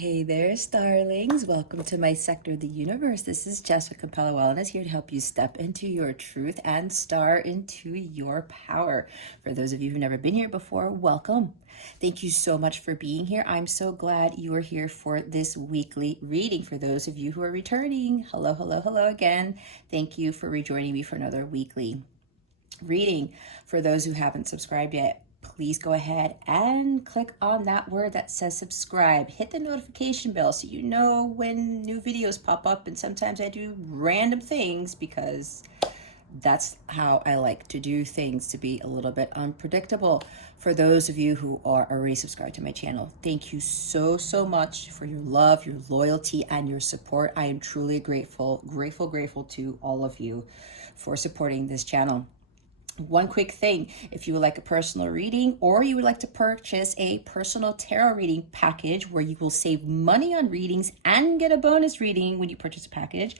Hey there, starlings. Welcome to my sector of the universe. This is Jessica Capella Wellness here to help you step into your truth and star into your power. For those of you who've never been here before, welcome. Thank you so much for being here. I'm so glad you are here for this weekly reading. For those of you who are returning, hello, hello, hello again. Thank you for rejoining me for another weekly reading. For those who haven't subscribed yet, please go ahead and click on that word that says subscribe. Hit the notification bell so you know when new videos pop up. And sometimes I do random things because that's how I like to do things, to be a little bit unpredictable. For those of you who are already subscribed to my channel, thank you so much for your love, your loyalty, and your support. I am truly grateful to all of you for supporting this channel. One quick thing, if you would like a personal reading or you would like to purchase a personal tarot reading package where you will save money on readings and get a bonus reading when you purchase a package,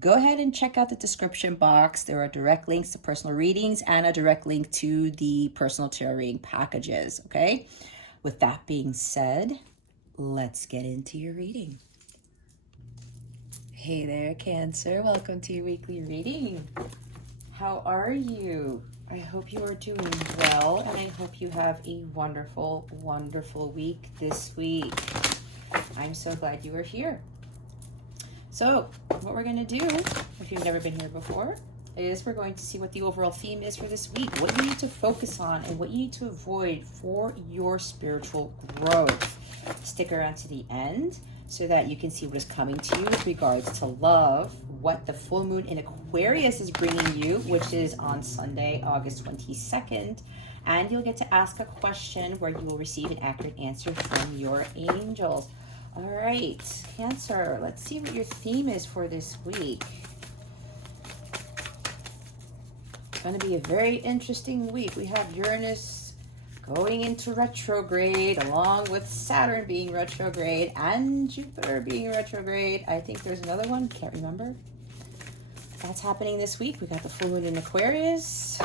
go ahead and check out the description box. There are direct links to personal readings and a direct link to the personal tarot reading packages, okay? With that being said, let's get into your reading. Hey there, Cancer. Welcome to your weekly reading. How are you? I hope you are doing well, and I hope you have a wonderful, wonderful week this week. I'm so glad you are here. So, what we're going to do, if you've never been here before, is we're going to see what the overall theme is for this week, what you need to focus on and what you need to avoid for your spiritual growth. Stick around to the end so that you can see what is coming to you with regards to love, what the full moon in Aquarius is bringing you, which is on Sunday, August 22nd. And you'll get to ask a question where you will receive an accurate answer from your angels. All right, Cancer, let's see what your theme is for this week. It's going to be a very interesting week. We have Uranus going into retrograde, along with Saturn being retrograde and Jupiter being retrograde. I think there's another one, can't remember. That's happening this week. We got the full moon in Aquarius.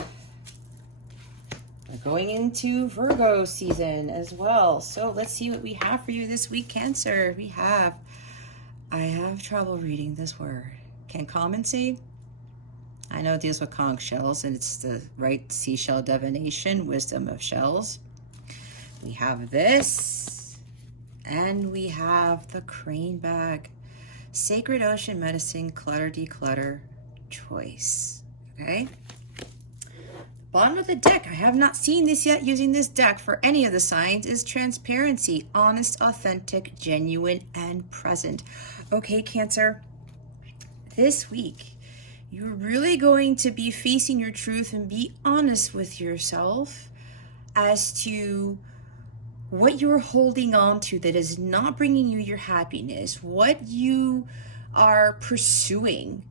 We're going into Virgo season as well. So let's see what we have for you this week, Cancer. I have trouble reading this word. Can common say? I know it deals with conch shells, and it's the right seashell divination, wisdom of shells. We have this, and we have the crane bag, sacred ocean medicine, clutter, declutter, choice. Okay. Bottom of the deck, I have not seen this yet using this deck for any of the signs, is transparency, honest, authentic, genuine, and present. Okay, Cancer, this week, you're really going to be facing your truth and be honest with yourself as to what you're holding on to that is not bringing you your happiness, what you are pursuing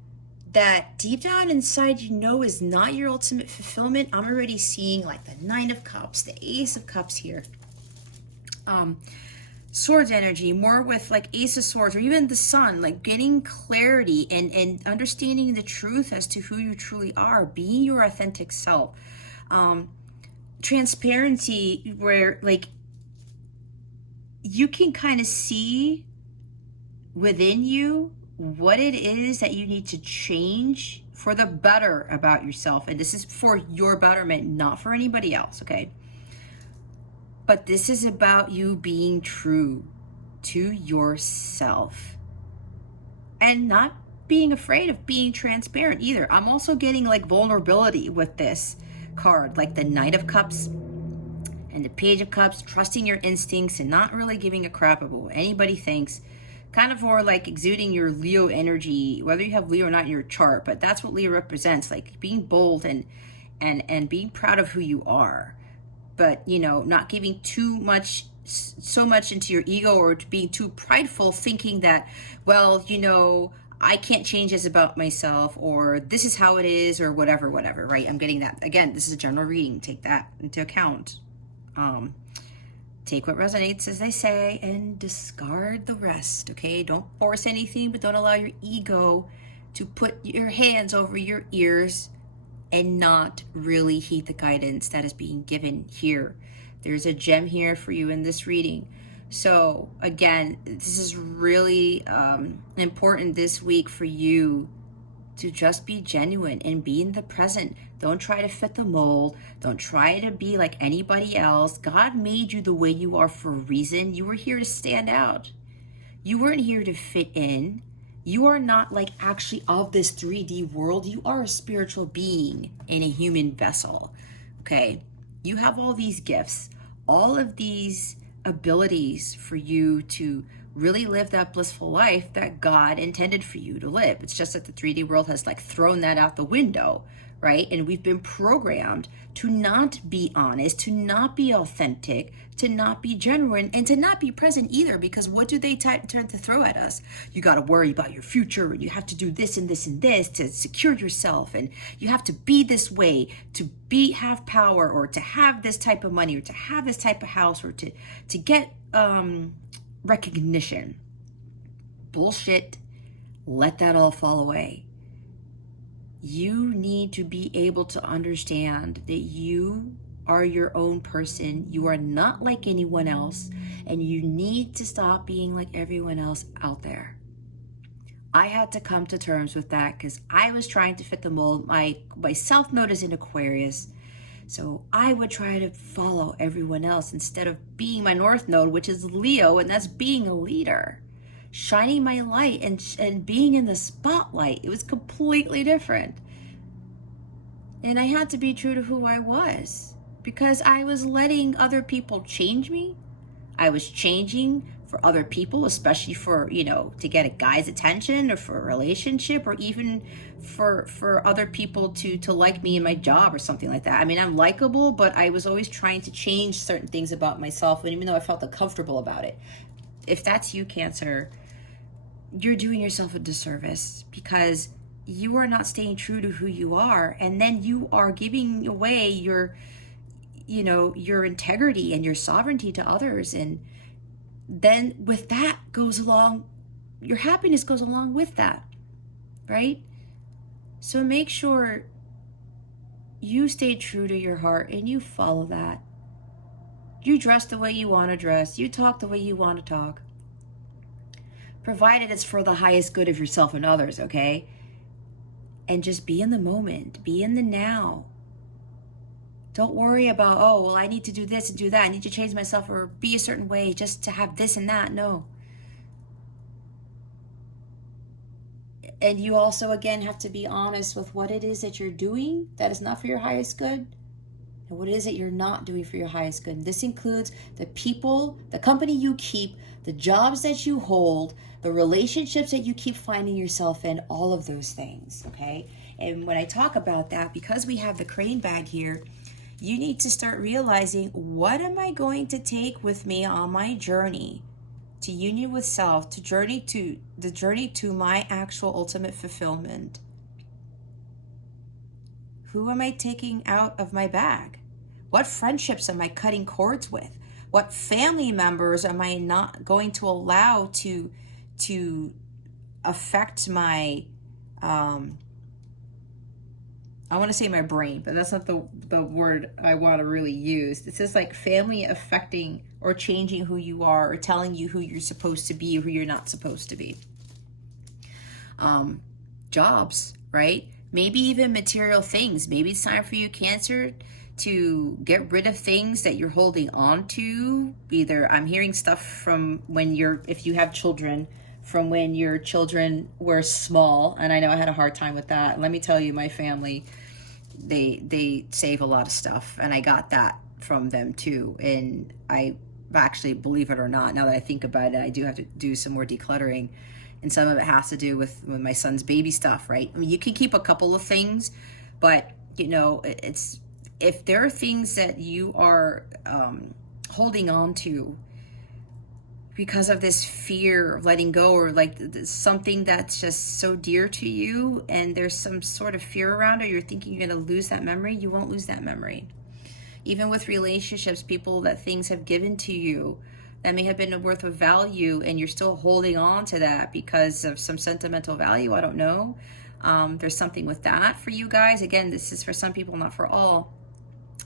that deep down inside you know is not your ultimate fulfillment. I'm already seeing like the Nine of Cups, the Ace of Cups here. Swords energy, more with like Ace of Swords, or even the Sun, like getting clarity and understanding the truth as to who you truly are, being your authentic self. Transparency, where like you can kind of see within you what it is that you need to change for the better about yourself. And this is for your betterment, not for anybody else, okay? But this is about you being true to yourself and not being afraid of being transparent either. I'm also getting like vulnerability with this card, like the Knight of Cups and the Page of Cups, trusting your instincts and not really giving a crap about what anybody thinks. Kind of more like exuding your Leo energy, whether you have Leo or not in your chart, but that's what Leo represents, like being bold and being proud of who you are. But, you know, not giving so much into your ego or being too prideful, thinking that, well, you know, I can't change this about myself, or this is how it is, or whatever, right? I'm getting that. Again, this is a general reading. Take that into account. Take what resonates, as they say, and discard the rest, okay? Don't force anything, but don't allow your ego to put your hands over your ears and not really heed the guidance that is being given here. There's a gem here for you in this reading. So again, this is really important this week for you to just be genuine and be in the present. Don't try to fit the mold. Don't try to be like anybody else. God made you the way you are for a reason. You were here to stand out. You weren't here to fit in. You are not like actually of this 3D world. You are a spiritual being in a human vessel. Okay? You have all these gifts, all of these abilities for you to really live that blissful life that God intended for you to live. It's just that the 3D world has like thrown that out the window, right? And we've been programmed to not be honest, to not be authentic, to not be genuine, and to not be present either, because what do they tend to throw at us? You got to worry about your future, and you have to do this and this and this to secure yourself, and you have to be this way to have power, or to have this type of money, or to have this type of house, or to get recognition. Bullshit. Let that all fall away. You need to be able to understand that you are your own person. You are not like anyone else, and you need to stop being like everyone else out there. I had to come to terms with that because I was trying to fit the mold. My South Node is in Aquarius, so I would try to follow everyone else instead of being my North Node, which is Leo, and that's being a leader, shining my light and being in the spotlight. It was completely different. And I had to be true to who I was, because I was letting other people change me. I was changing for other people, especially for, to get a guy's attention, or for a relationship, or even for other people to like me in my job or something like that. I mean, I'm likable, but I was always trying to change certain things about myself, and even though I felt uncomfortable about it. If that's you, Cancer, you're doing yourself a disservice, because you are not staying true to who you are, and then you are giving away your integrity and your sovereignty to others, and then with that goes along, your happiness goes along with that, right? So make sure you stay true to your heart and you follow that. You dress the way you want to dress. You talk the way you want to talk, provided it's for the highest good of yourself and others, okay? And just be in the moment, be in the now. Don't worry about, oh, well, I need to do this and do that. I need to change myself or be a certain way just to have this and that. No. And you also, again, have to be honest with what it is that you're doing that is not for your highest good, and what it is that you're not doing for your highest good. And this includes the people, the company you keep, the jobs that you hold, the relationships that you keep finding yourself in, all of those things, okay? And when I talk about that, because we have the crane bag here, you need to start realizing, what am I going to take with me on my journey to union with self, the journey to my actual ultimate fulfillment? Who am I taking out of my bag? What friendships am I cutting cords with? What family members am I not going to allow to affect my I want to say my brain, but that's not the word I want to really use. This is like family affecting or changing who you are, or telling you who you're supposed to be or who you're not supposed to be. Jobs, right? Maybe even material things. Maybe it's time for you, Cancer, to get rid of things that you're holding on to. Either I'm hearing stuff from if you have children, from when your children were small, and I know I had a hard time with that. Let me tell you, my family, they save a lot of stuff, and I got that from them too. And I actually, believe it or not, now that I think about it, I do have to do some more decluttering, and some of it has to do with my son's baby stuff, right? I mean, you can keep a couple of things, but it's, if there are things that you are holding on to because of this fear of letting go, or like something that's just so dear to you, and there's some sort of fear around it, you're thinking you're going to lose that memory, you won't lose that memory. Even with relationships, people that things have given to you that may have been worth of value, and you're still holding on to that because of some sentimental value, I don't know. There's something with that for you guys. Again, this is for some people, not for all.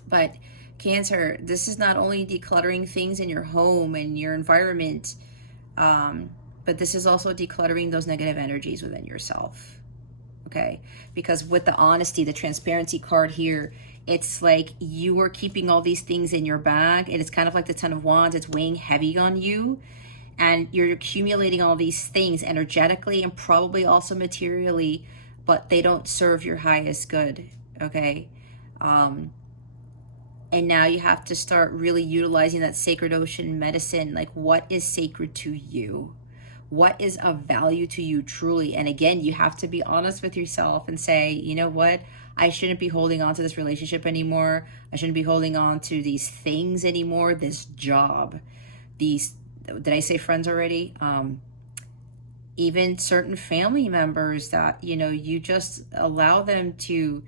But Cancer, this is not only decluttering things in your home and your environment, but this is also decluttering those negative energies within yourself. Okay? Because with the honesty, the transparency card here, it's like you are keeping all these things in your bag, and it's kind of like the Ten of Wands. It's weighing heavy on you, and you're accumulating all these things energetically and probably also materially, but they don't serve your highest good. Okay? And now you have to start really utilizing that sacred ocean medicine. Like, what is sacred to you? What is of value to you truly? And again, you have to be honest with yourself and say, you know what? I shouldn't be holding on to this relationship anymore. I shouldn't be holding on to these things anymore. This job, these, did I say friends already? Even certain family members that, you know, you just allow them to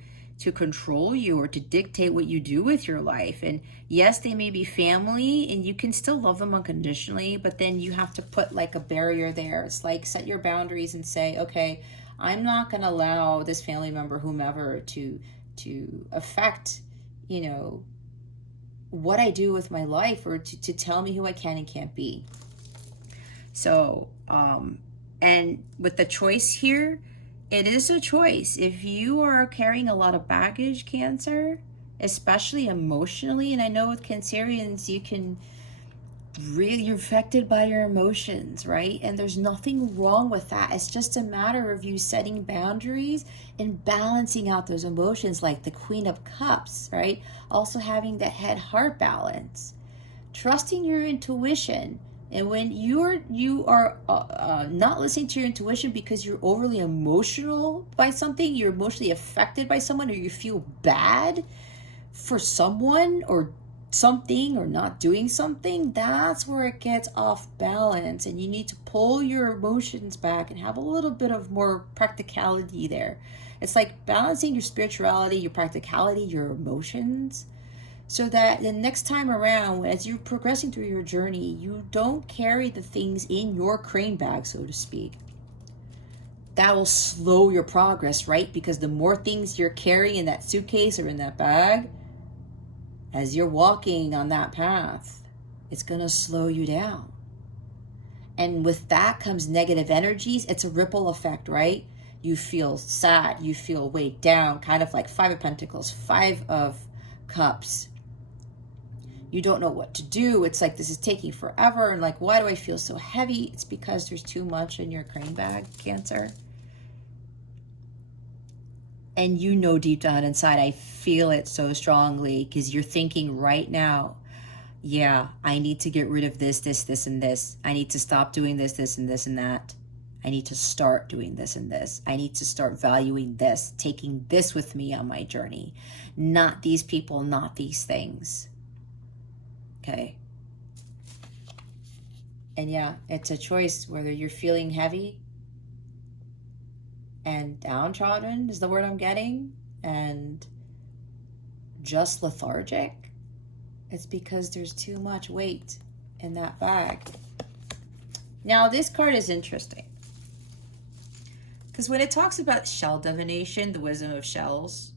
control you or to dictate what you do with your life. And yes, they may be family and you can still love them unconditionally, but then you have to put like a barrier there. It's like set your boundaries and say, okay, I'm not going to allow this family member, whomever, to affect, you know, what I do with my life, or to tell me who I can and can't be. So, and with the choice here, it is a choice. If you are carrying a lot of baggage, Cancer, especially emotionally, and I know with Cancerians, you can really, you're affected by your emotions, right? And there's nothing wrong with that. It's just a matter of you setting boundaries and balancing out those emotions, like the Queen of Cups, right? Also having the head-heart balance, trusting your intuition. And when you are not listening to your intuition because you're overly emotional by something, you're emotionally affected by someone, or you feel bad for someone or something, or not doing something, that's where it gets off balance. And you need to pull your emotions back and have a little bit of more practicality there. It's like balancing your spirituality, your practicality, your emotions, so that the next time around, as you're progressing through your journey, you don't carry the things in your crane bag, so to speak. That will slow your progress, right? Because the more things you're carrying in that suitcase or in that bag, as you're walking on that path, it's going to slow you down. And with that comes negative energies. It's a ripple effect, right? You feel sad, you feel weighed down, kind of like Five of Pentacles, Five of Cups. You don't know what to do. It's like, this is taking forever. And like, why do I feel so heavy? It's because there's too much in your crane bag, Cancer. And you know deep down inside, I feel it so strongly, because you're thinking right now, yeah, I need to get rid of this, this, and this. I need to stop doing this, and this, and that. I need to start doing this and this. I need to start valuing this, taking this with me on my journey. Not these people, not these things. Okay. And yeah, it's a choice whether you're feeling heavy and downtrodden is the word I'm getting, and just lethargic. It's because there's too much weight in that bag. Now, this card is interesting, because when it talks about shell divination, the wisdom of shells,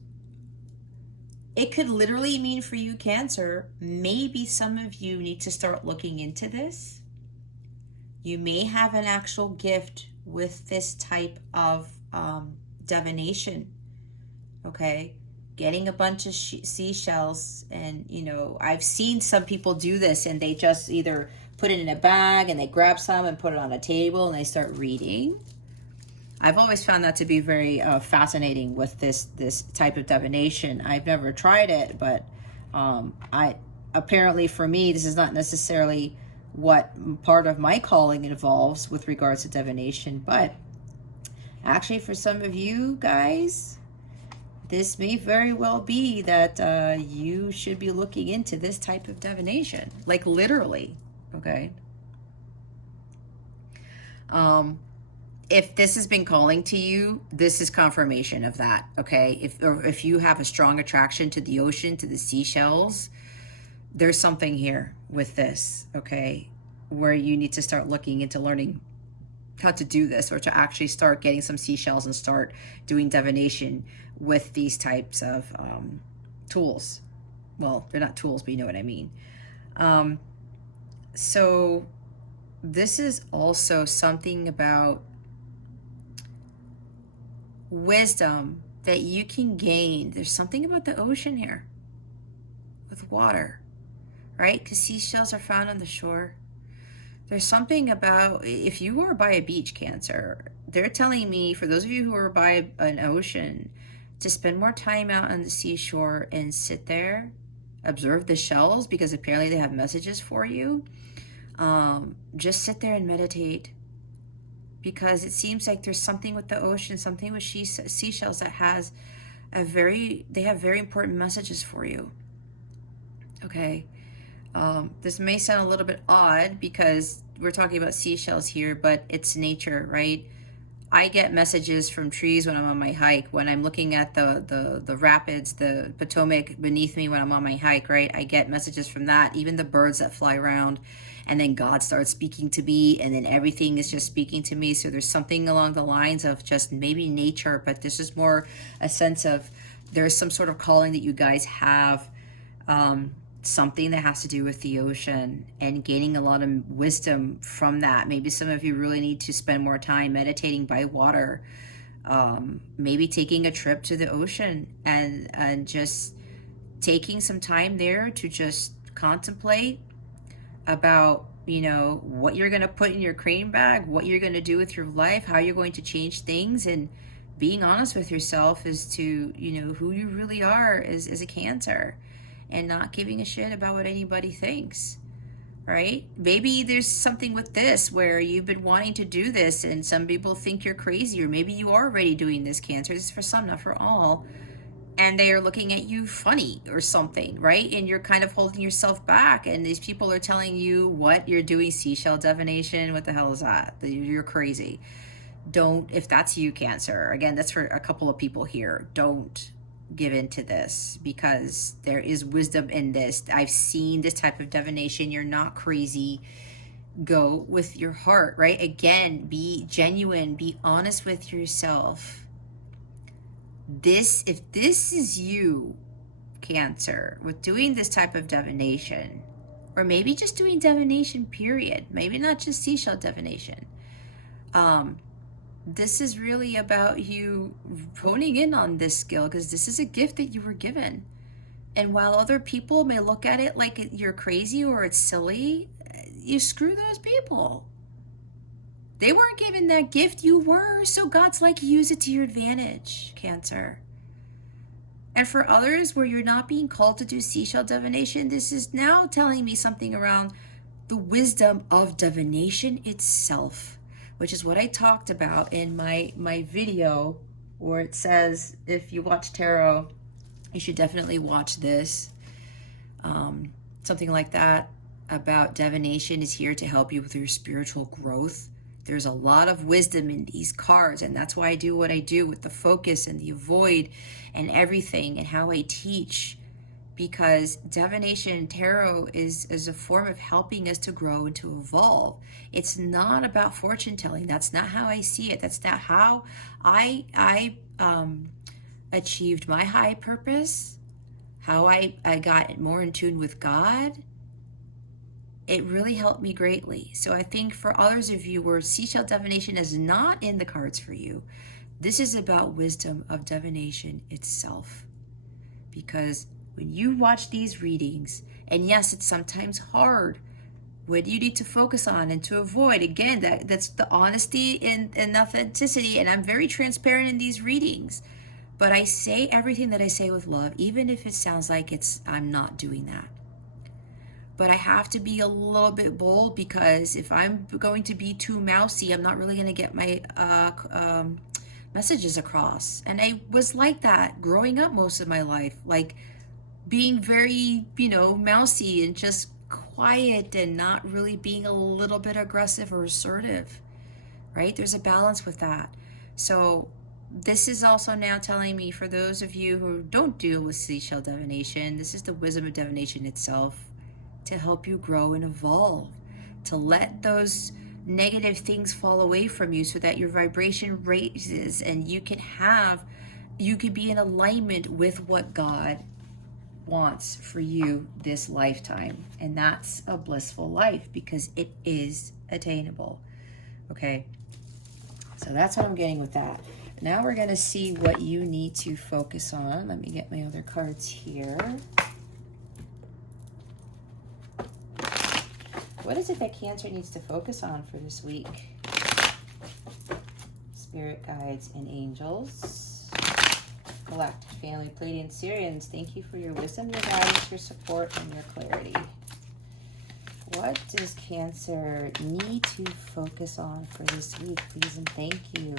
it could literally mean for you, Cancer, maybe some of you need to start looking into this. You may have an actual gift with this type of divination, okay? Getting a bunch of seashells, and, you know, I've seen some people do this, and they just either put it in a bag and they grab some and put it on a table and they start reading. I've always found that to be very fascinating with this type of divination. I've never tried it, but apparently for me, this is not necessarily what part of my calling involves with regards to divination. But actually, for some of you guys, this may very well be that you should be looking into this type of divination, like literally, okay? If this has been calling to you, this is confirmation of that, okay? If you have a strong attraction to the ocean, to the seashells, there's something here with this, okay? Where you need to start looking into learning how to do this, or to actually start getting some seashells and start doing divination with these types of tools, well, they're not tools, but you know what I mean. So this is also something about wisdom that you can gain. There's something about the ocean here with water, right? Because seashells are found on the shore. There's something about, if you are by a beach, Cancer, they're telling me, for those of you who are by an ocean, to spend more time out on the seashore and sit there, observe the shells, because apparently they have messages for you. Just sit there and meditate, because it seems like there's something with the ocean, something with seashells that has they have very important messages for you. Okay. This may sound a little bit odd because we're talking about seashells here, but it's nature, right? I get messages from trees when I'm on my hike, when I'm looking at the rapids, the Potomac beneath me when I'm on my hike, right? I get messages from that, even the birds that fly around, and then God starts speaking to me, and then everything is just speaking to me. So there's something along the lines of just maybe nature, but this is more a sense of there's some sort of calling that you guys have, something that has to do with the ocean and gaining a lot of wisdom from that. Maybe some of you really need to spend more time meditating by water, maybe taking a trip to the ocean and just taking some time there to just contemplate about, you know, what you're going to put in your cream bag, what you're going to do with your life, how you're going to change things, and being honest with yourself as to, you know, who you really are as a Cancer, and not giving a shit about what anybody thinks, right? Maybe there's something with this where you've been wanting to do this and some people think you're crazy, or maybe you are already doing this, Cancer. This is for some, not for all. And they are looking at you funny or something, right? And you're kind of holding yourself back, and these people are telling you, what, you're doing seashell divination? What the hell is that? You're crazy. Don't, if that's you, Cancer, again, that's for a couple of people here, don't give into this, because there is wisdom in this. I've seen this type of divination. You're not crazy. Go with your heart, right? Again, be genuine, be honest with yourself. If this is you, Cancer, with doing this type of divination, or maybe just doing divination period, maybe not just seashell divination, this is really about you honing in on this skill, because this is a gift that you were given. And while other people may look at it like you're crazy or it's silly, you screw those people. They weren't given that gift, you were. So God's like, use it to your advantage, Cancer. And for others where you're not being called to do seashell divination, this is now telling me something around the wisdom of divination itself, which is what I talked about in my video, where it says, if you watch tarot, you should definitely watch this. Something like that about divination is here to help you with your spiritual growth. There's a lot of wisdom in these cards, and that's why I do what I do with the focus and the avoid and everything, and how I teach, because divination and tarot is a form of helping us to grow and to evolve. It's not about fortune telling. That's not how I see it. That's not how I achieved my high purpose, how I got more in tune with God. It really helped me greatly. So I think for others of you where seashell divination is not in the cards for you, this is about wisdom of divination itself. Because when you watch these readings, and yes, it's sometimes hard, what do you need to focus on and to avoid? Again, that's the honesty and authenticity, and I'm very transparent in these readings. But I say everything that I say with love, even if it sounds like I'm not doing that. But I have to be a little bit bold, because if I'm going to be too mousy, I'm not really going to get my messages across. And I was like that growing up most of my life, like being very, mousy and just quiet and not really being a little bit aggressive or assertive, right? There's a balance with that. So this is also now telling me, for those of you who don't deal with seashell divination, this is the wisdom of divination itself to help you grow and evolve, to let those negative things fall away from you so that your vibration raises and you can be in alignment with what God wants for you this lifetime. And that's a blissful life because it is attainable. Okay. So that's what I'm getting with that. Now we're going to see what you need to focus on. Let me get my other cards here. What is it that Cancer needs to focus on for this week? Spirit guides and angels. Galactic family, Pleiadian Syrians, thank you for your wisdom, your guidance, your support, and your clarity. What does Cancer need to focus on for this week? Please and thank you.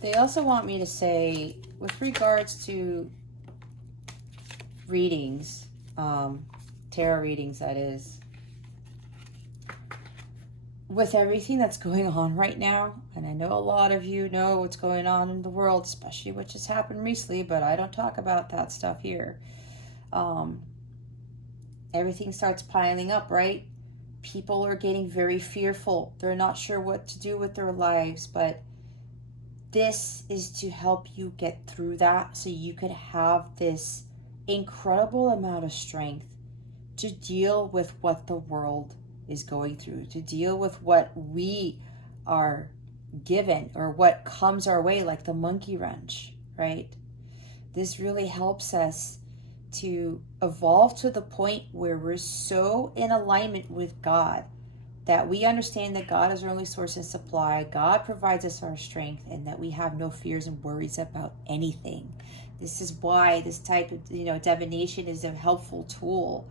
They also want me to say, with regards to readings, tarot readings that is, with everything that's going on right now, and I know a lot of you know what's going on in the world, especially what just happened recently, but I don't talk about that stuff here. Everything starts piling up, right? People are getting very fearful. They're not sure what to do with their lives, but this is to help you get through that so you could have this incredible amount of strength to deal with what the world is going through, to deal with what we are given or what comes our way, like the monkey wrench, right? This really helps us to evolve to the point where we're so in alignment with God that we understand that God is our only source and supply, God provides us our strength, and that we have no fears and worries about anything. This is why this type of, divination is a helpful tool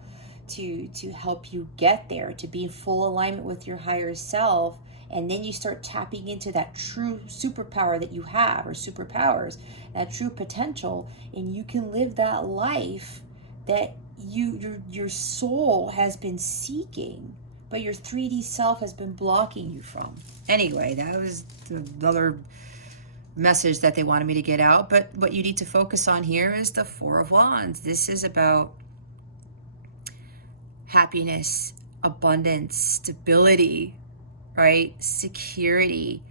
to help you get there, to be in full alignment with your higher self. And then you start tapping into that true superpower that you have, or superpowers, that true potential, and you can live that life that your soul has been seeking, but your 3D self has been blocking you from. Anyway, that was another message that they wanted me to get out. But what you need to focus on here is the Four of Wands. This is about happiness, abundance, stability, right? Security.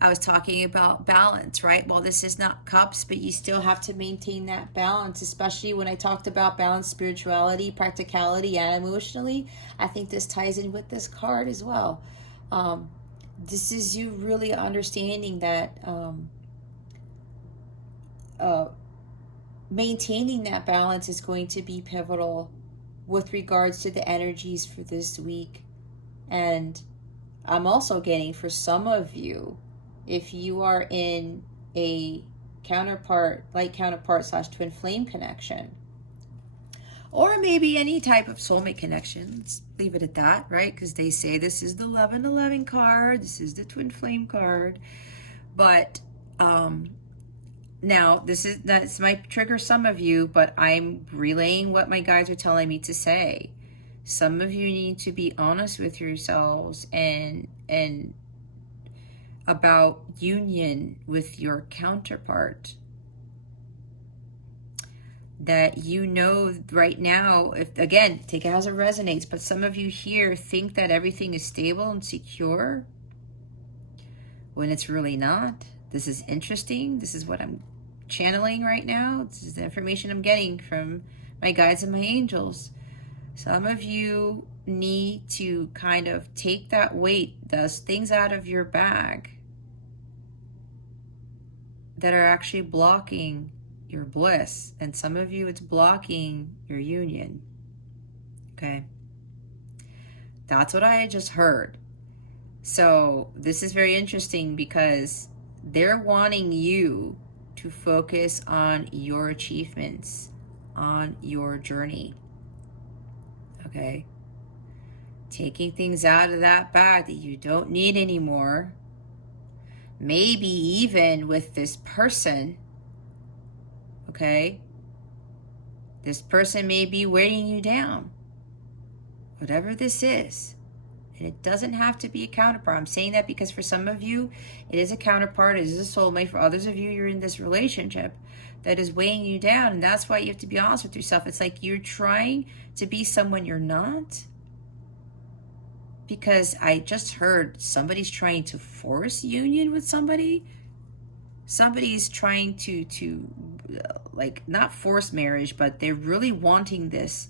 I was talking about balance, right? Well, this is not cups, but you still have to maintain that balance, especially when I talked about balance, spirituality, practicality, and emotionally. I think this ties in with this card as well. This is you really understanding that maintaining that balance is going to be pivotal with regards to the energies for this week. And I'm also getting, for some of you, if you are in a counterpart, light counterpart / twin flame connection, or maybe any type of soulmate connection, let's leave it at that, right? Because they say this is the 1111 card, this is the twin flame card. But now this might trigger some of you, but I'm relaying what my guides are telling me to say. Some of you need to be honest with yourselves and about union with your counterpart. That right now, if again, take it as it resonates, but some of you here think that everything is stable and secure when it's really not. This is interesting. This is what I'm channeling right now. This is the information I'm getting from my guides and my angels. Some of you need to kind of take that weight, those things out of your bag that are actually blocking your bliss. And some of you, it's blocking your union. Okay. That's what I just heard. So this is very interesting because they're wanting you to focus on your achievements, on your journey. Okay. Taking things out of that bag that you don't need anymore. Maybe even with this person. Okay. This person may be weighing you down. Whatever this is. And it doesn't have to be a counterpart. I'm saying that because for some of you, it is a counterpart. It is a soulmate. For others of you, you're in this relationship that is weighing you down. And that's why you have to be honest with yourself. It's like you're trying to be someone you're not. because I just heard somebody's trying to force union with somebody. Somebody's trying to like, not force marriage, but they're really wanting this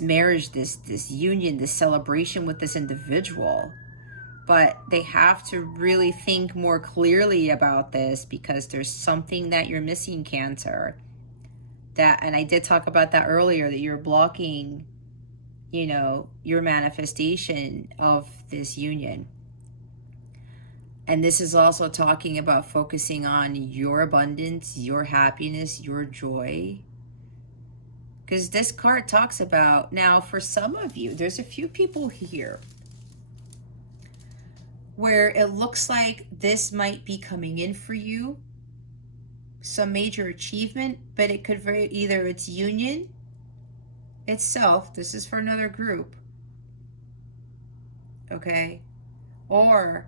marriage, this union, this celebration with this individual. But they have to really think more clearly about this, because there's something that you're missing, Cancer. And I did talk about that earlier, that you're blocking, you know, your manifestation of this union. And this is also talking about focusing on your abundance, your happiness, your joy. Because this card talks about, now for some of you, there's a few people here where it looks like this might be coming in for you, some major achievement, but it could either it's union itself, this is for another group, okay, or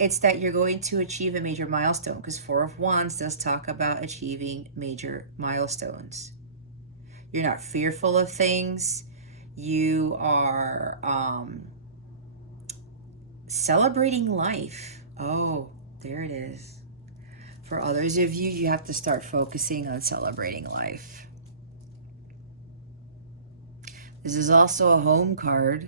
it's that you're going to achieve a major milestone, because Four of Wands does talk about achieving major milestones. You're not fearful of things. You are celebrating life. Oh, there it is. For others of you, you have to start focusing on celebrating life. This is also a home card.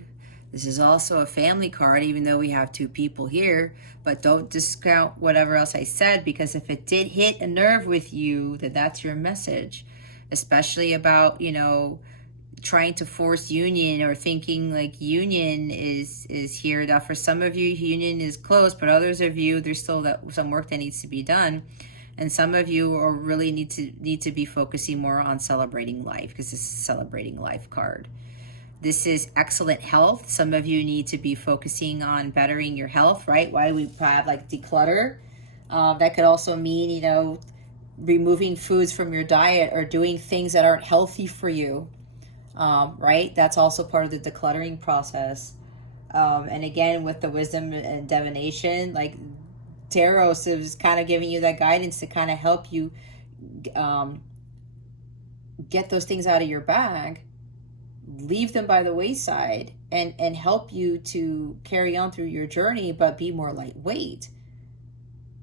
This is also a family card, even though we have two people here. But don't discount whatever else I said, because if it did hit a nerve with you, then that's your message. Especially about, you know, trying to force union, or thinking like union is here. Now, for some of you, union is close, but others of you, there's still some work that needs to be done. And some of you are really need to be focusing more on celebrating life, because this is a celebrating life card. This is excellent health. Some of you need to be focusing on bettering your health, right? Why we have like declutter. That could also mean, you know, removing foods from your diet, or doing things that aren't healthy for you, right? That's also part of the decluttering process. And again, with the wisdom and divination, like tarot is kind of giving you that guidance to kind of help you get those things out of your bag, leave them by the wayside, and help you to carry on through your journey, but be more lightweight.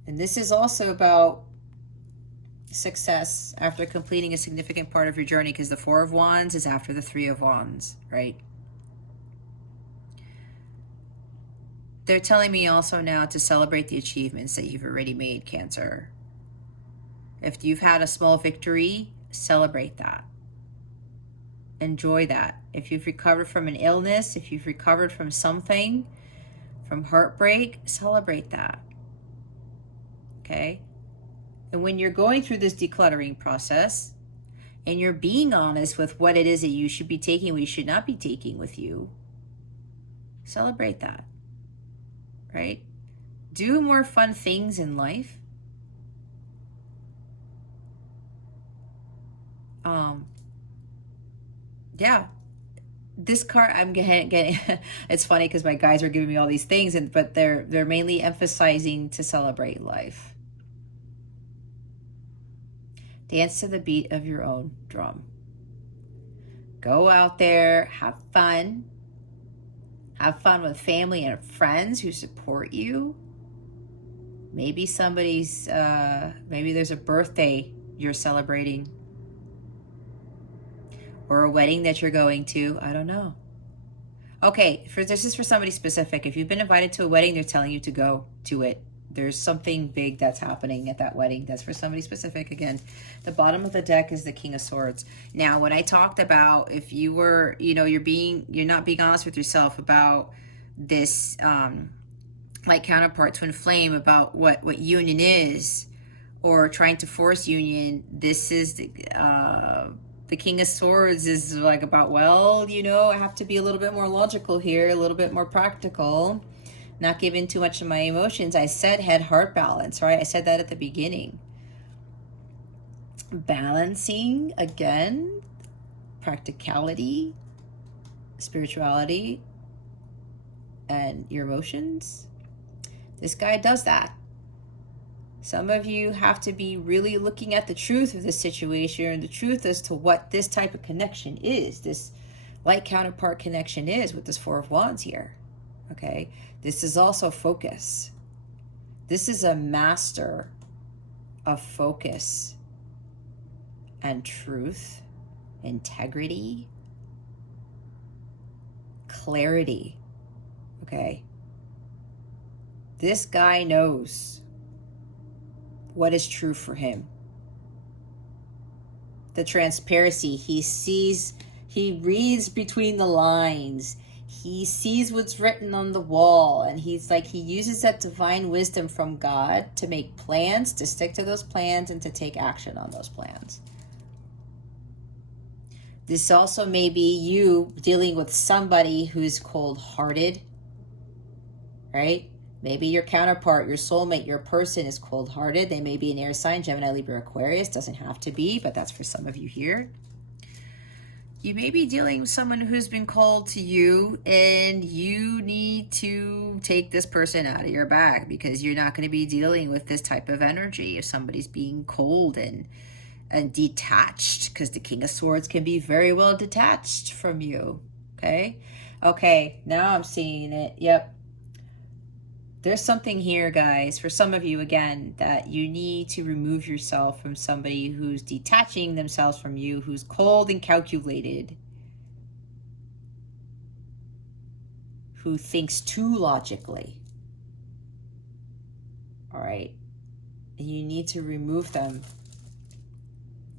And this is also about success after completing a significant part of your journey, because the Four of Wands is after the Three of Wands, right? They're telling me also now to celebrate the achievements that you've already made, Cancer. If you've had a small victory, celebrate that. Enjoy that. If you've recovered from an illness, if you've recovered from something, from heartbreak, celebrate that. Okay? And when you're going through this decluttering process, and you're being honest with what it is that you should be taking, what you should not be taking with you, celebrate that. Right? Do more fun things in life. Yeah, this card I'm getting it's funny because my guys are giving me all these things, but they're mainly emphasizing to celebrate life. Dance to the beat of your own drum. Go out there, have fun. Have fun with family and friends who support you. Maybe somebody's maybe there's a birthday you're celebrating, or a wedding that you're going to. I don't know. Okay, this is for somebody specific. If you've been invited to a wedding, they're telling you to go to it. There's something big that's happening at that wedding. That's for somebody specific. Again, the bottom of the deck is the King of Swords. Now, when I talked about if you were, you know, you're not being honest with yourself about this, like counterpart, twin flame, about what union is, or trying to force union, this is the King of Swords is like about, well, you know, I have to be a little bit more logical here, a little bit more practical, not give in too much of my emotions. I said head-heart balance, right? I said that at the beginning. Balancing, again, practicality, spirituality, and your emotions. This guy does that. Some of you have to be really looking at the truth of this situation, and the truth as to what this type of connection is, this light counterpart connection is with this Four of Wands here. Okay, this is also focus. This is a master of focus and truth, integrity, clarity. Okay, this guy knows what is true for him. The transparency, he sees, he reads between the lines, he sees what's written on the wall, and he's like, he uses that divine wisdom from God to make plans, to stick to those plans, and to take action on those plans. This also may be you dealing with somebody who's cold-hearted, right? Maybe your counterpart, your soulmate, your person is cold-hearted. They may be an air sign, Gemini, Libra, Aquarius. Doesn't have to be, but that's for some of you here. You may be dealing with someone who's been called to you, and you need to take this person out of your bag because you're not going to be dealing with this type of energy if somebody's being cold and detached, because the King of Swords can be very well detached from you. Okay, now I'm seeing it. Yep. There's something here, guys, for some of you, again, that you need to remove yourself from somebody who's detaching themselves from you, who's cold and calculated, who thinks too logically. All right? And you need to remove them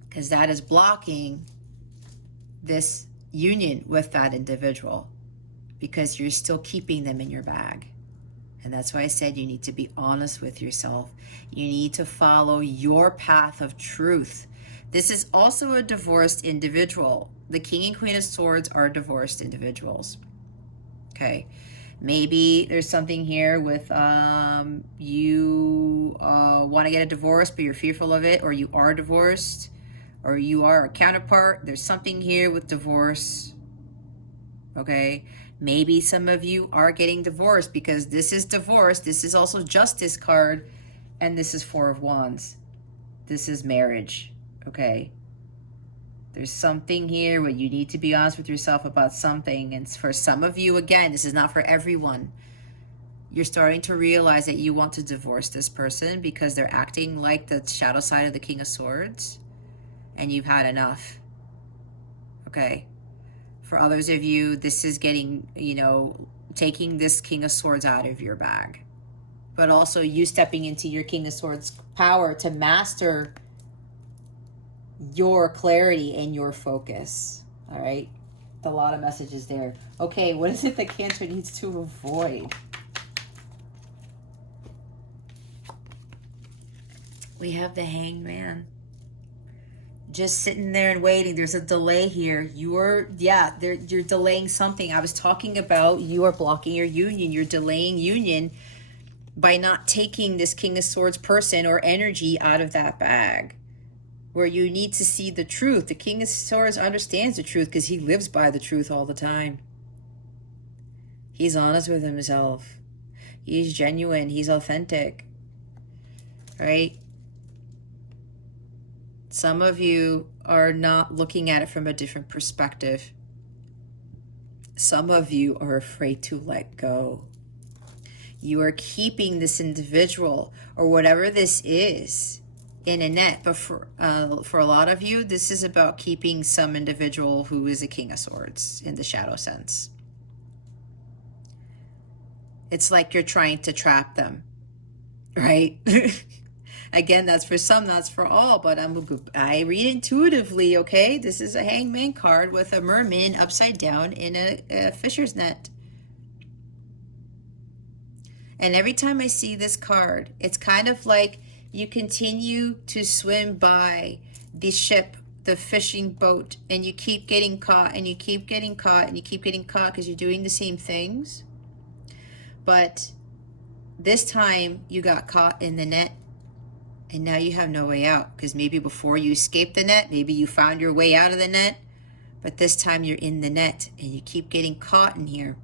because that is blocking this union with that individual because you're still keeping them in your bag. And that's why I said you need to be honest with yourself. You need to follow your path of truth. This is also a divorced individual. The King and Queen of Swords are divorced individuals. Okay. Maybe there's something here with you want to get a divorce, but you're fearful of it, or you are divorced, or you are a counterpart. There's something here with divorce. Okay. Maybe some of you are getting divorced because this is divorce. This is also Justice card. And this is Four of Wands. This is marriage. Okay. There's something here where you need to be honest with yourself about something. And for some of you, again, this is not for everyone. You're starting to realize that you want to divorce this person because they're acting like the shadow side of the King of Swords. And you've had enough. Okay. For others of you, this is getting, taking this King of Swords out of your bag. But also you stepping into your King of Swords power to master your clarity and your focus. All right? A lot of messages there. Okay, what is it that Cancer needs to avoid? We have the Hangman. Just sitting there and waiting. There's a delay here. You're delaying something. I was talking about you are blocking your union. You're delaying union by not taking this King of Swords person or energy out of that bag where you need to see the truth. The King of Swords understands the truth because he lives by the truth all the time. He's honest with himself. He's genuine. He's authentic. Right? Some of you are not looking at it from a different perspective. Some of you are afraid to let go. You are keeping this individual or whatever this is in a net. But for a lot of you, this is about keeping some individual who is a King of Swords in the shadow sense. It's like you're trying to trap them, right? Again, that's for some, that's for all, but I read intuitively, okay? This is a Hangman card with a merman upside down in a fisher's net. And every time I see this card, it's kind of like you continue to swim by the ship, the fishing boat, and you keep getting caught, and you keep getting caught, and you keep getting caught because you're doing the same things. But this time you got caught in the net. And now you have no way out because maybe before you escaped the net, maybe you found your way out of the net, but this time you're in the net and you keep getting caught in here.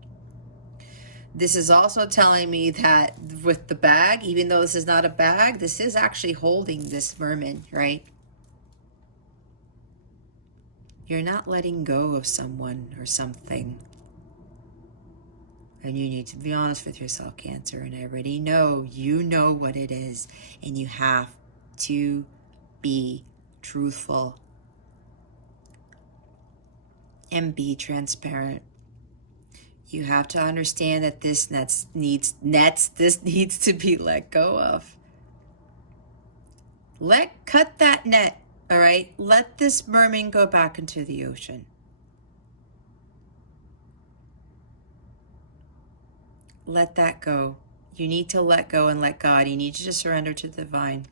This is also telling me that with the bag, even though this is not a bag, this is actually holding this merman, right? You're not letting go of someone or something. And you need to be honest with yourself, Cancer. And I already know you know what it is. And you have to be truthful and be transparent. You have to understand that this needs to be let go of. Cut that net, all right? Let this mermaid go back into the ocean. Let that go. You need to let go and let God. You need to surrender to the divine.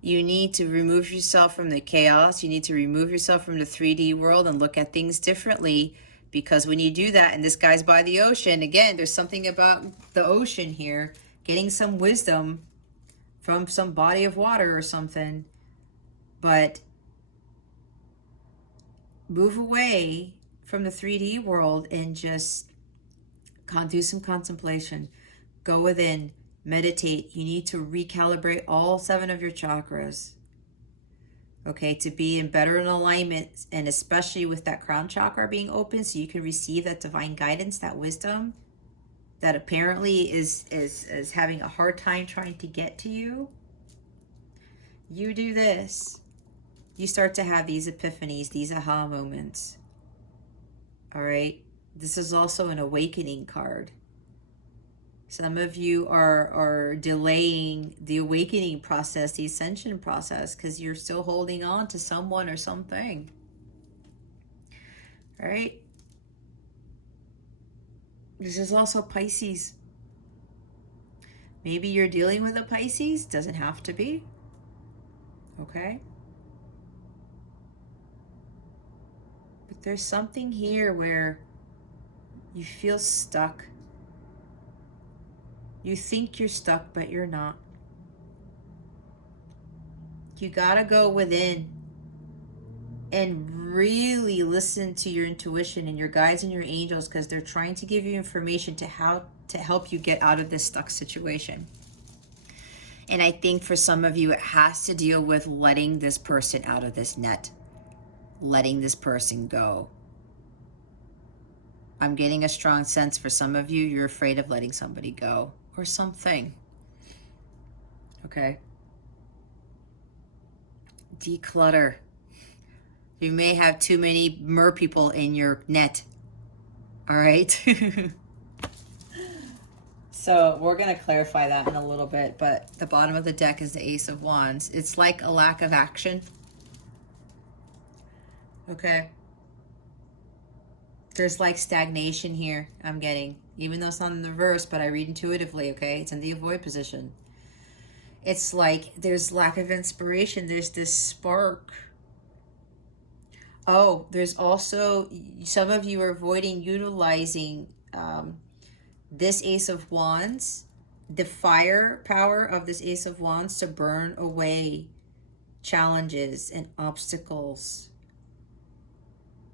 You need to remove yourself from the chaos. You need to remove yourself from the 3D world and look at things differently. Because when you do that, and this guy's by the ocean, again, there's something about the ocean here, getting some wisdom from some body of water or something. But move away from the 3D world and just do some contemplation. Go within, meditate. You need to recalibrate all 7 of your chakras. Okay, to be in better alignment, and especially with that crown chakra being open, so you can receive that divine guidance, that wisdom that apparently is having a hard time trying to get to you. You do this, you start to have these epiphanies, these aha moments. All right, this is also an awakening card. Some of you are delaying the awakening process, the ascension process, because you're still holding on to someone or something. All right? This is also Pisces. Maybe you're dealing with a Pisces. Doesn't have to be. Okay? But there's something here where you feel stuck. You think you're stuck, but you're not. You gotta go within and really listen to your intuition and your guides and your angels, because they're trying to give you information to how to help you get out of this stuck situation. And I think for some of you, it has to deal with letting this person out of this net, letting this person go. I'm getting a strong sense for some of you, you're afraid of letting somebody go or something. Okay. Declutter. You may have too many mer people in your net. All right. So we're going to clarify that in a little bit, but the bottom of the deck is the Ace of Wands. It's like a lack of action. Okay. There's like stagnation here, I'm getting. Even though it's not in the reverse, but I read intuitively, okay? It's in the avoid position. It's like there's lack of inspiration. There's this spark. Oh, there's also, some of you are avoiding utilizing this Ace of Wands, the fire power of this Ace of Wands, to burn away challenges and obstacles,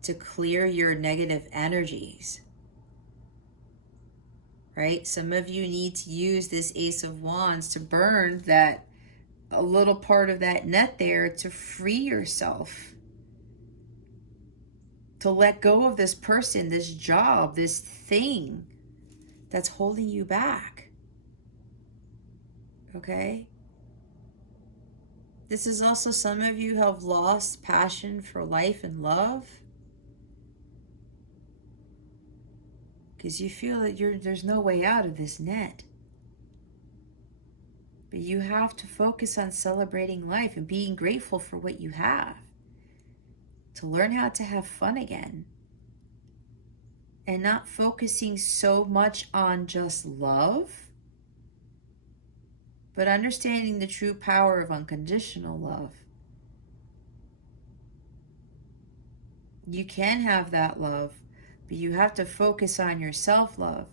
to clear your negative energies, right? Some of you need to use this Ace of Wands to burn that, a little part of that net there, to free yourself, to let go of this person, this job, this thing that's holding you back. Okay? This is also, some of you have lost passion for life and love, because you feel that there's no way out of this net. But you have to focus on celebrating life and being grateful for what you have, to learn how to have fun again, and not focusing so much on just love, but understanding the true power of unconditional love. You can have that love, but you have to focus on your self-love,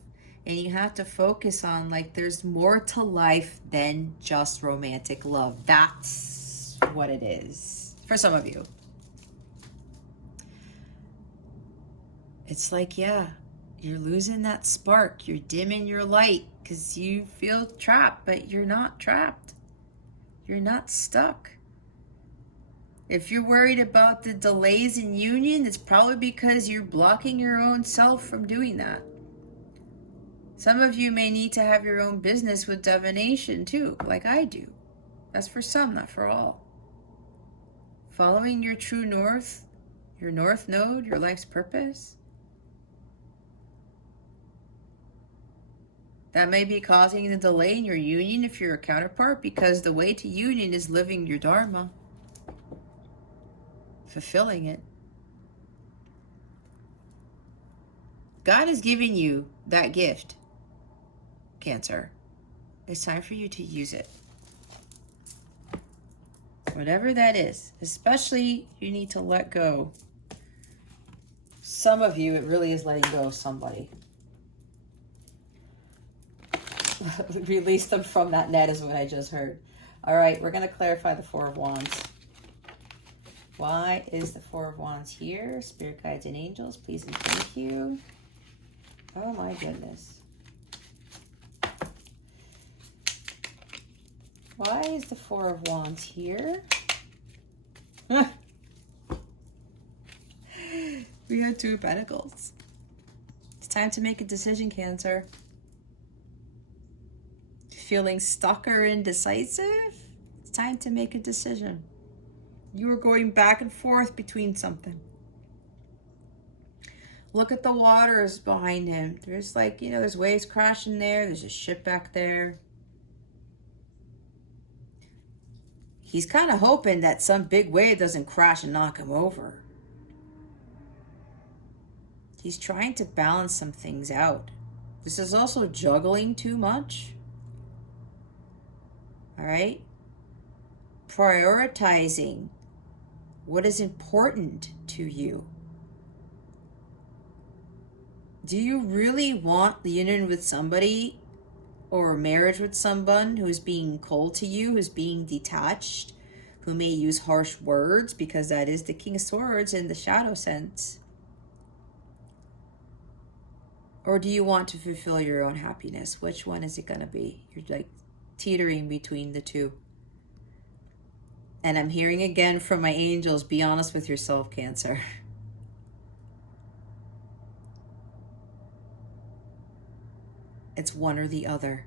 and you have to focus on, like, there's more to life than just romantic love. That's what it is for some of you. It's like, yeah, you're losing that spark. You're dimming your light because you feel trapped, but you're not trapped. You're not stuck. If you're worried about the delays in union, it's probably because you're blocking your own self from doing that. Some of you may need to have your own business with divination too, like I do. That's for some, not for all. Following your true north, your north node, your life's purpose, that may be causing a delay in your union if you're a counterpart, because the way to union is living your dharma, fulfilling it. God has given you that gift, Cancer. It's time for you to use it. Whatever that is, especially you need to let go. Some of you, it really is letting go of somebody. Release them from that net is what I just heard. All right, we're going to clarify the Four of Wands. Why is the Four of Wands here? Spirit guides and angels, please and thank you. Oh my goodness. Why is the Four of Wands here? We had Two of Pentacles. It's time to make a decision, Cancer. Feeling stuck or indecisive? It's time to make a decision. You are going back and forth between something. Look at the waters behind him. There's like, you know, there's waves crashing there. There's a ship back there. He's kind of hoping that some big wave doesn't crash and knock him over. He's trying to balance some things out. This is also juggling too much. All right? Prioritizing what is important to you. Do you really want the union with somebody or a marriage with someone who's being cold to you, who's being detached, who may use harsh words, because that is the King of Swords in the shadow sense? Or do you want to fulfill your own happiness? Which one is it going to be? You're like teetering between the two. And I'm hearing again from my angels, be honest with yourself, Cancer. It's one or the other.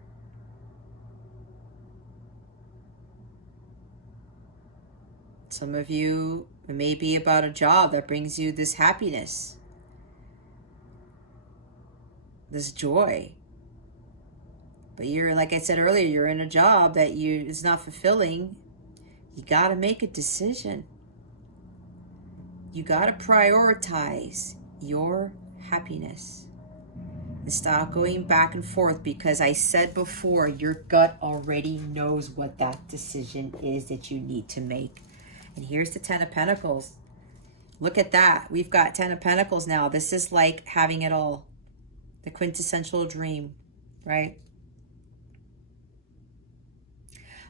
Some of you, it may be about a job that brings you this happiness, this joy. But you're, like I said earlier, you're in a job that it's not fulfilling. You got to make a decision. You got to prioritize your happiness. And stop going back and forth, because I said before, your gut already knows what that decision is that you need to make. And here's the Ten of Pentacles. Look at that. We've got Ten of Pentacles now. This is like having it all. The quintessential dream, right?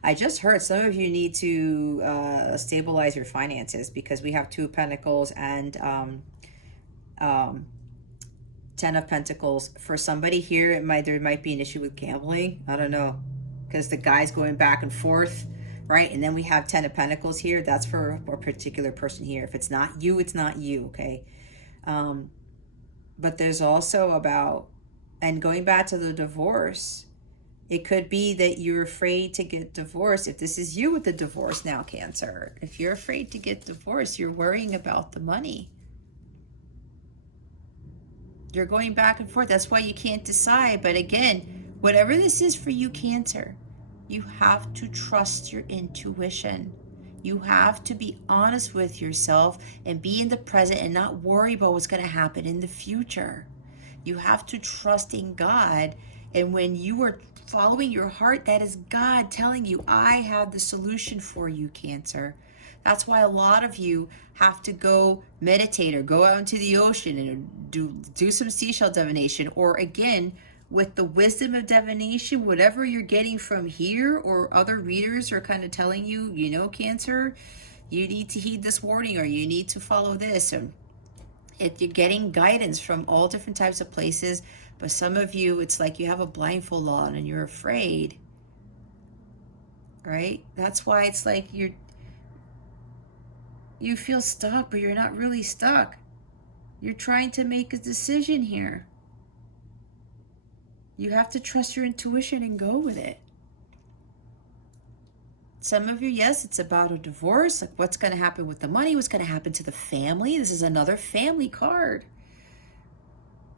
I just heard some of you need to stabilize your finances, because we have Two of Pentacles and Ten of Pentacles. For somebody here, there might be an issue with gambling. I don't know, because the guy's going back and forth, right? And then we have Ten of Pentacles here. That's for a particular person here. If it's not you, it's not you, okay? But there's also about, and going back to the divorce, it could be that you're afraid to get divorced. If this is you with the divorce now, Cancer, if you're afraid to get divorced, you're worrying about the money. You're going back and forth. That's why you can't decide. But again, whatever this is for you, Cancer, you have to trust your intuition. You have to be honest with yourself and be in the present and not worry about what's going to happen in the future. You have to trust in God. And when you are following your heart, that is God telling you, I have the solution for you, Cancer. That's why a lot of you have to go meditate or go out into the ocean and do some seashell divination. Or again, with the wisdom of divination, whatever you're getting from here or other readers are kind of telling you, you know, Cancer, you need to heed this warning, or you need to follow this. And you're getting guidance from all different types of places. But some of you, it's like you have a blindfold on and you're afraid, right? That's why it's like you feel stuck, but you're not really stuck. You're trying to make a decision here. You have to trust your intuition and go with it. Some of you, yes, it's about a divorce. Like what's going to happen with the money? What's going to happen to the family? This is another family card.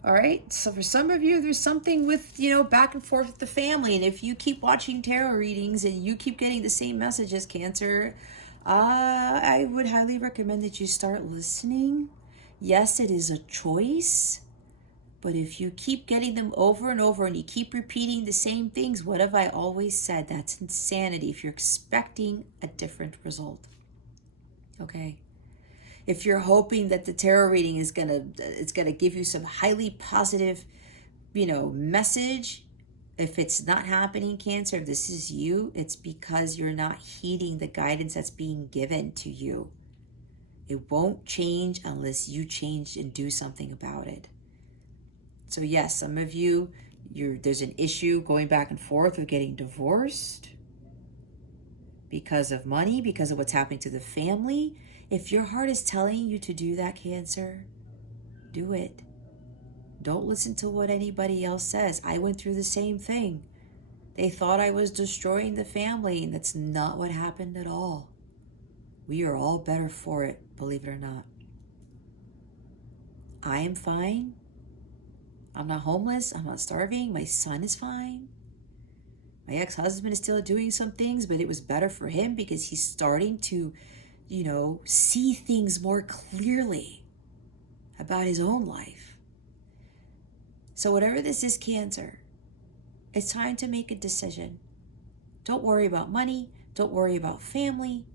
All right. So for some of you, there's something with, back and forth with the family. And if you keep watching tarot readings and you keep getting the same messages, Cancer, I would highly recommend that you start listening. Yes, it is a choice. But if you keep getting them over and over and you keep repeating the same things, what have I always said? That's insanity if you're expecting a different result. Okay? If you're hoping that the tarot reading is gonna give you some highly positive, message, if it's not happening, Cancer, if this is you, it's because you're not heeding the guidance that's being given to you. It won't change unless you change and do something about it. So yes, some of you, there's an issue going back and forth with getting divorced because of money, because of what's happening to the family. If your heart is telling you to do that, Cancer, do it. Don't listen to what anybody else says. I went through the same thing. They thought I was destroying the family, and that's not what happened at all. We are all better for it, believe it or not. I am fine. I'm not homeless. I'm not starving. My son is fine. My ex-husband is still doing some things, but it was better for him because he's starting to, see things more clearly about his own life. So whatever this is, Cancer, it's time to make a decision. Don't worry about money. Don't worry about family.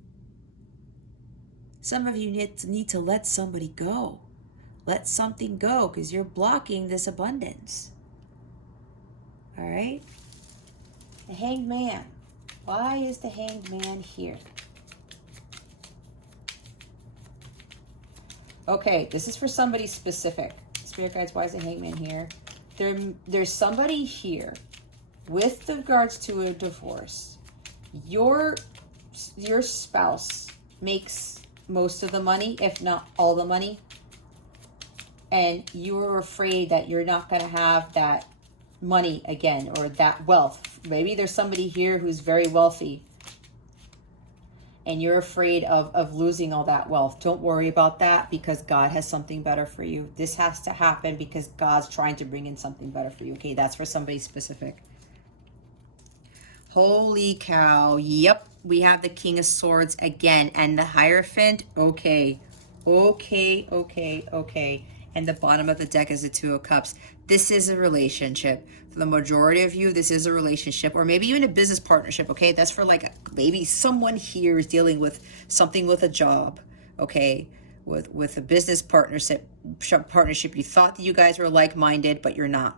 Some of you need to let somebody go. Let something go because you're blocking this abundance. All right? The Hanged Man. Why is the Hanged Man here? Okay, this is for somebody specific. Spirit guides, why is the Hanged Man here? There's somebody here with regards to a divorce. Your spouse makes most of the money, if not all the money. And you're afraid that you're not going to have that money again or that wealth. Maybe there's somebody here who's very wealthy and you're afraid of losing all that wealth. Don't worry about that because God has something better for you. This has to happen because God's trying to bring in something better for you. Okay, that's for somebody specific. Holy cow. Yep, we have the King of Swords again and the Hierophant. Okay. And the bottom of the deck is the Two of Cups. This is a relationship. For the majority of you, this is a relationship or maybe even a business partnership, okay? That's for maybe someone here is dealing with something with a job, okay? With a business partnership. You thought that you guys were like-minded, but you're not.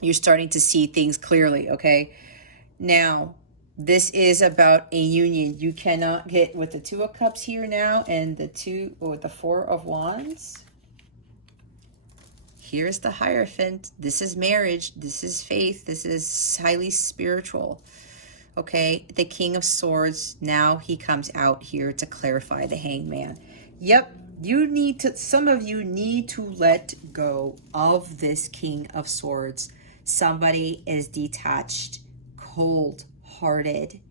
You're starting to see things clearly, okay? Now, this is about a union. You cannot get with the Two of Cups here now and the Four of Wands. Here's the Hierophant. This is marriage. This is faith. This is highly spiritual. Okay, the King of Swords. Now he comes out here to clarify the Hanged Man. Yep, some of you need to let go of this King of Swords. Somebody is detached, cold-hearted,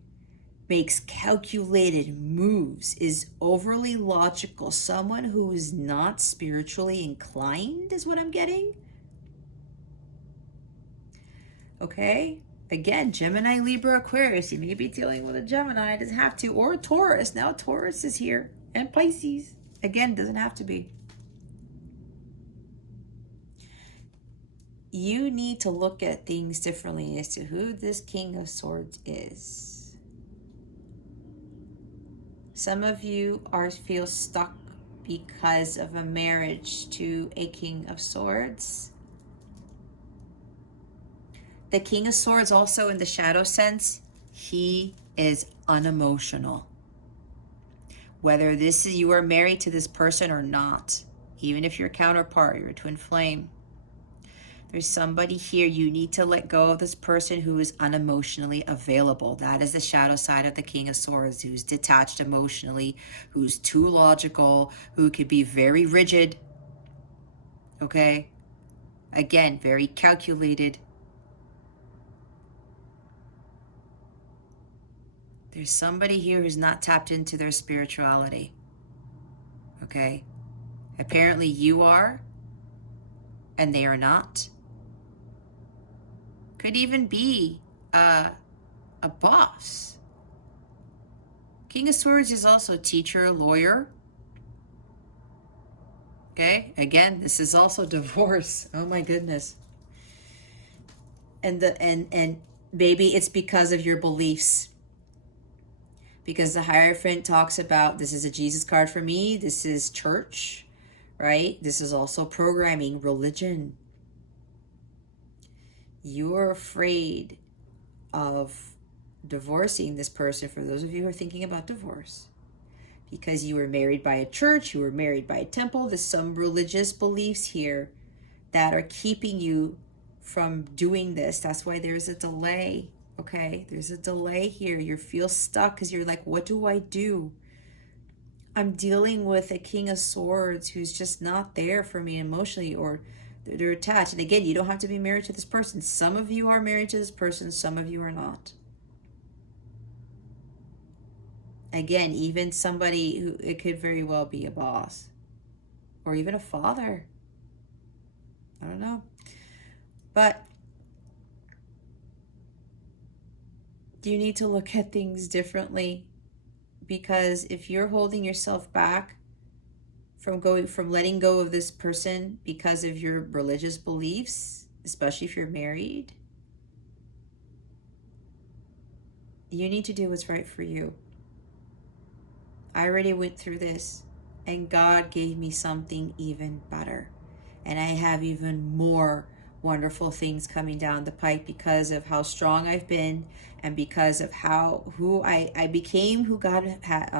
makes calculated moves, is overly logical, someone who is not spiritually inclined is what I'm getting. Okay, again, Gemini, Libra, Aquarius. You may be dealing with a Gemini, it doesn't have to, or a Taurus. Now Taurus is here, and Pisces. Again, doesn't have to be. You need to look at things differently as to who this King of Swords is. Some of you feel stuck because of a marriage to a King of Swords. The King of Swords also in the shadow sense, he is unemotional. Whether you are married to this person or not, even if you're a counterpart, you're a twin flame, there's somebody here, you need to let go of this person who is unemotionally available. That is the shadow side of the King of Swords, who's detached emotionally, who's too logical, who could be very rigid, okay? Again, very calculated. There's somebody here who's not tapped into their spirituality. Okay? Apparently you are, and they are not. Could even be a boss. King of Swords is also a teacher, lawyer. Okay? Again, this is also divorce. Oh my goodness. And maybe it's because of your beliefs. Because the Hierophant talks about, this is a Jesus card for me. This is church, right? This is also programming, religion. You're afraid of divorcing this person, for those of you who are thinking about divorce, because you were married by a church, you were married by a temple. There's some religious beliefs here that are keeping you from doing this. That's why there's a delay. Okay, there's a delay here. You feel stuck because you're like, what do I do? I'm dealing with a King of Swords who's just not there for me emotionally, or they're attached. And again, you don't have to be married to this person. Some of you are married to this person, some of you are not. Again, even somebody who, it could very well be a boss or even a father. I don't know. But you need to look at things differently, because if you're holding yourself back from letting go of this person because of your religious beliefs, especially if you're married, you need to do what's right for you. I already went through this, and God gave me something even better. And I have even more wonderful things coming down the pipe because of how strong I've been, and because of who I became, who God had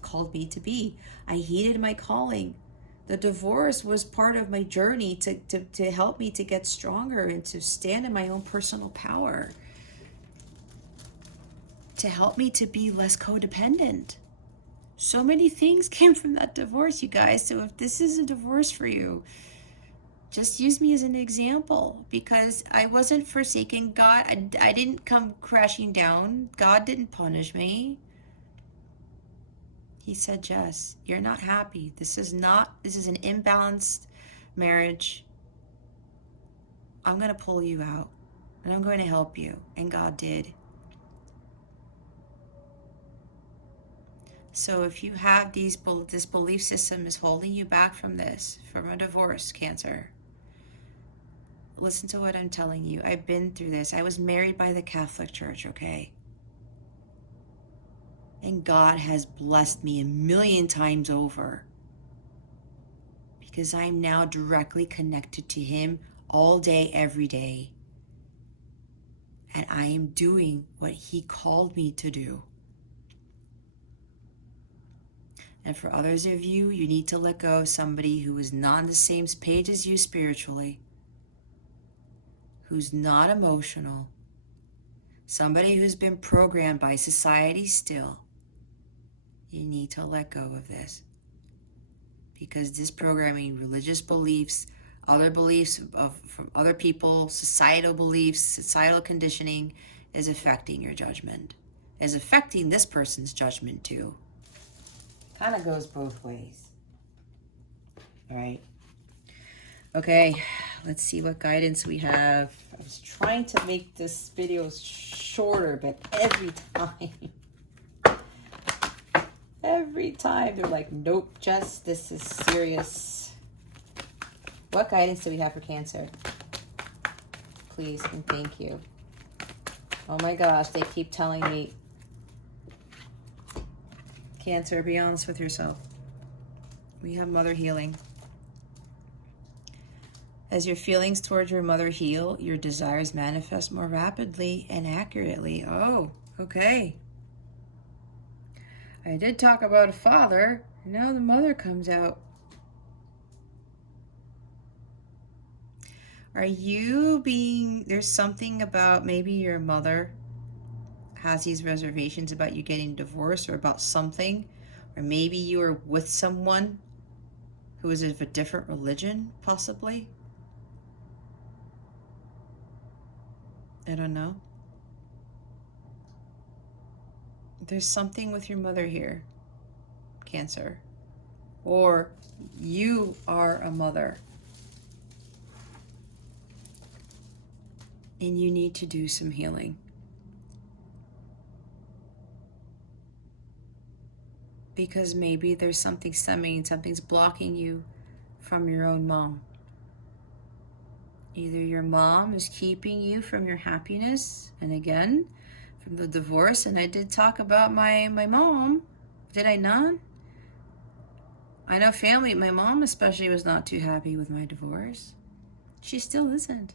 called me to be. I heeded my calling. The divorce was part of my journey to help me to get stronger and to stand in my own personal power, to help me to be less codependent. So many things came from that divorce, you guys. So if this is a divorce for you, just use me as an example, because I wasn't forsaken. God, I didn't come crashing down. God didn't punish me. He said, Jess, you're not happy. This is an imbalanced marriage. I'm going to pull you out, and I'm going to help you. And God did. So if you have this belief system is holding you back from a divorce, Cancer, listen to what I'm telling you. I've been through this. I was married by the Catholic Church, okay? And God has blessed me 1,000,000 times over, because I'm now directly connected to Him all day, every day. And I am doing what He called me to do. And for others of you, you need to let go of somebody who is not on the same page as you spiritually, who's not emotional, somebody who's been programmed by society still. You need to let go of this, because this programming, religious beliefs, other beliefs from other people, societal beliefs, societal conditioning, is affecting your judgment, is affecting this person's judgment too. Kind of goes both ways. All right. Okay, let's see what guidance we have. I was trying to make this video shorter, but every time they're like, nope, Jess, this is serious. What guidance do we have for Cancer? Please and thank you. Oh my gosh, they keep telling me, Cancer, be honest with yourself. We have mother healing. As your feelings towards your mother heal, your desires manifest more rapidly and accurately. Oh, okay. I did talk about a father. Now the mother comes out. There's something about maybe your mother has these reservations about you getting divorced, or about something, or maybe you are with someone who is of a different religion, possibly. I don't know. There's something with your mother here, Cancer. Or you are a mother. And you need to do some healing. Because maybe there's something stemming, something's blocking you from your own mom. Either your mom is keeping you from your happiness, and again, from the divorce, and I did talk about my mom, did I not? I know family, my mom especially was not too happy with my divorce. She still isn't.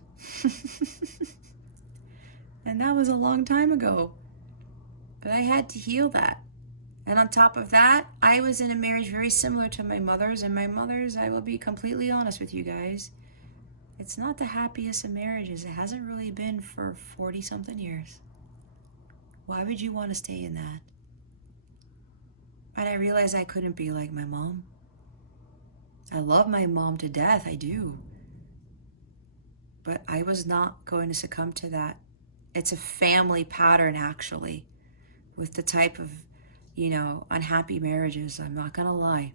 And that was a long time ago. But I had to heal that. And on top of that, I was in a marriage very similar to my mother's, and my mother's, I will be completely honest with you guys, it's not the happiest of marriages. It hasn't really been for 40-something years. Why would you want to stay in that? And I realized I couldn't be like my mom. I love my mom to death, I do. But I was not going to succumb to that. It's a family pattern, actually, with the type of, unhappy marriages. I'm not going to lie.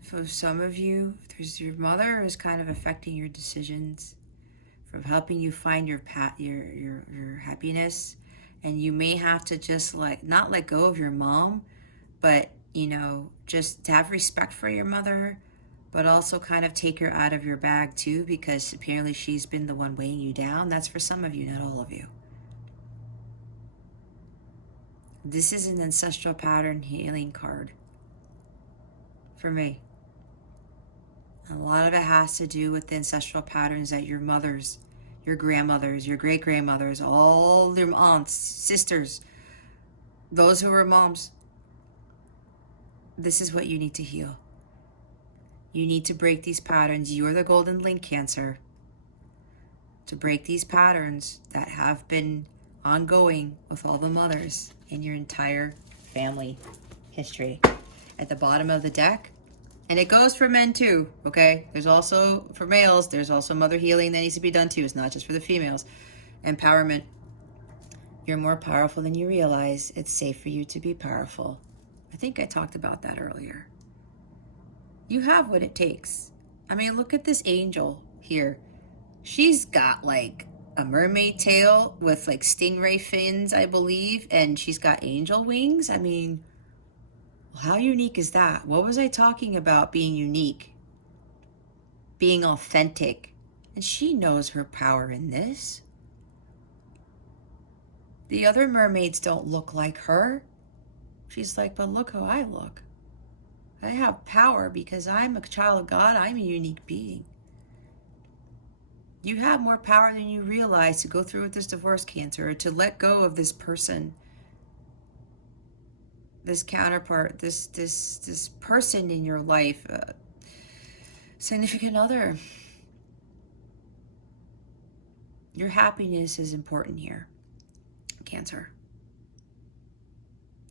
For some of you, there's your mother is kind of affecting your decisions, from helping you find your happiness, and you may have to just not let go of your mom, but just to have respect for your mother, but also kind of take her out of your bag too, because apparently she's been the one weighing you down. That's for some of you, not all of you. This is an ancestral pattern healing card for me. A lot of it has to do with the ancestral patterns that your mothers, your grandmothers, your great-grandmothers, all their aunts, sisters, those who were moms, this is what you need to heal. You need to break these patterns. You're the golden link, Cancer. To break these patterns that have been ongoing with all the mothers in your entire family history. At the bottom of the deck, and it goes for men too, okay? There's also, for males, there's also mother healing that needs to be done too. It's not just for the females. Empowerment. You're more powerful than you realize. It's safe for you to be powerful. I think I talked about that earlier. You have what it takes. I mean, look at this angel here. She's got like a mermaid tail with like stingray fins, I believe, and she's got angel wings. I mean, how unique is that? What was I talking about being unique? Being authentic. And she knows her power in this. The other mermaids don't look like her. She's like, but look how I look. I have power because I'm a child of God. I'm a unique being. You have more power than you realize to go through with this divorce, Cancer, or to let go of this person, this counterpart, this person in your life, significant other. Your happiness is important here, Cancer.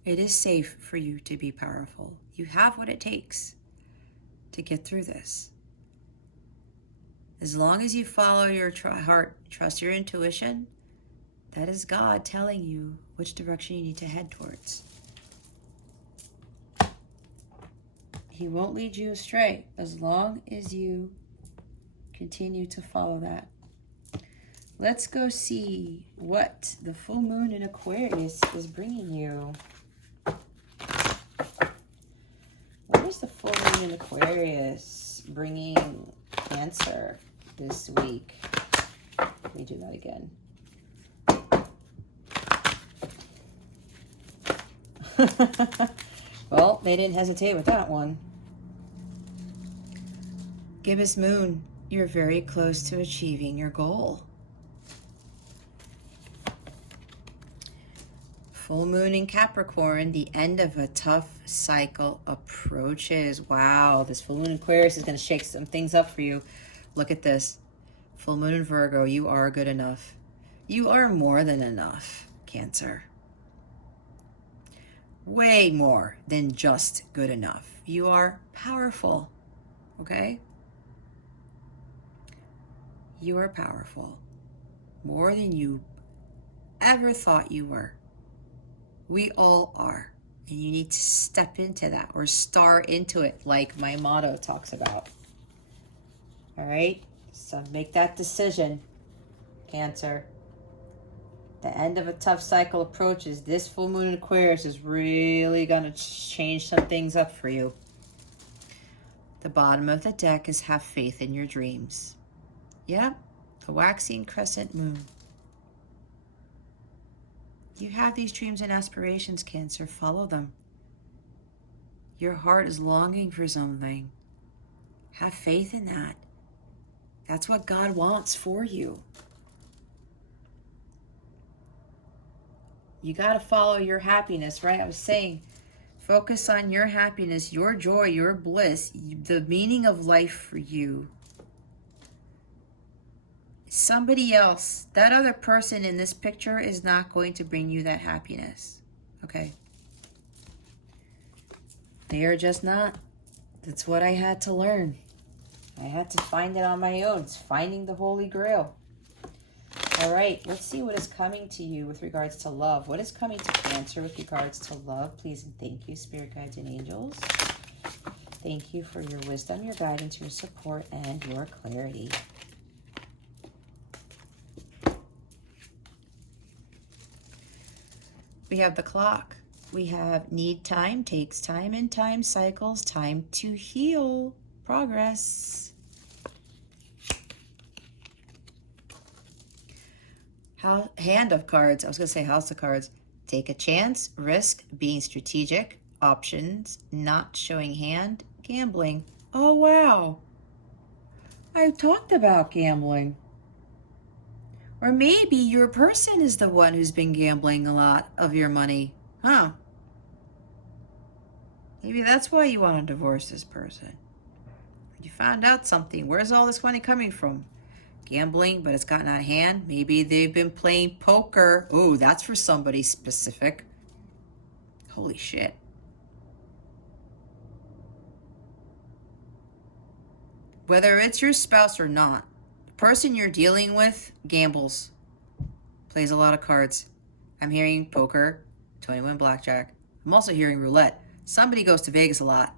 It is safe for you to be powerful. You have what it takes to get through this. As long as you follow your heart, trust your intuition, that is God telling you which direction you need to head towards. He won't lead you astray as long as you continue to follow that. Let's go see what the full moon in Aquarius is bringing you. What is the full moon in Aquarius bringing Cancer this week? Let me do that again. Well, they didn't hesitate with that one. Gibbous moon, you're very close to achieving your goal. Full moon in Capricorn, the end of a tough cycle approaches. Wow, this full moon in Aquarius is going to shake some things up for you. Look at this. Full moon in Virgo, you are good enough. You are more than enough, Cancer. Way more than just good enough. You are powerful, okay? You are powerful. More than you ever thought you were. We all are. And you need to step into that or star into it like my motto talks about. All right? So make that decision, Cancer. The end of a tough cycle approaches. This full moon in Aquarius is really going to change some things up for you. The bottom of the deck is have faith in your dreams. Yep, the waxing crescent moon. You have these dreams and aspirations, Cancer. Follow them. Your heart is longing for something. Have faith in that. That's what God wants for you. You got to follow your happiness, right? I was saying, focus on your happiness, your joy, your bliss, the meaning of life for you. Somebody else, that other person in this picture is not going to bring you that happiness, okay? They are just not. That's what I had to learn. I had to find it on my own. It's finding the Holy Grail. All right, let's see what is coming to you with regards to love. What is coming to Cancer with regards to love? Please and thank you, Spirit Guides and Angels. Thank you for your wisdom, your guidance, your support, and your clarity. We have the clock. We have need time, takes time, and time cycles, time to heal, progress. Hand of cards. I was going to say house of cards. Take a chance, risk, being strategic, options, not showing hand, gambling. Oh, wow. I talked about gambling. Or maybe your person is the one who's been gambling a lot of your money. Huh? Maybe that's why you want to divorce this person. You found out something. Where's all this money coming from? Gambling, but it's gotten out of hand. Maybe they've been playing poker. Oh, that's for somebody specific. Holy shit. Whether it's your spouse or not, the person you're dealing with gambles, plays a lot of cards. I'm hearing poker, 21 blackjack. I'm also hearing roulette. Somebody goes to Vegas a lot.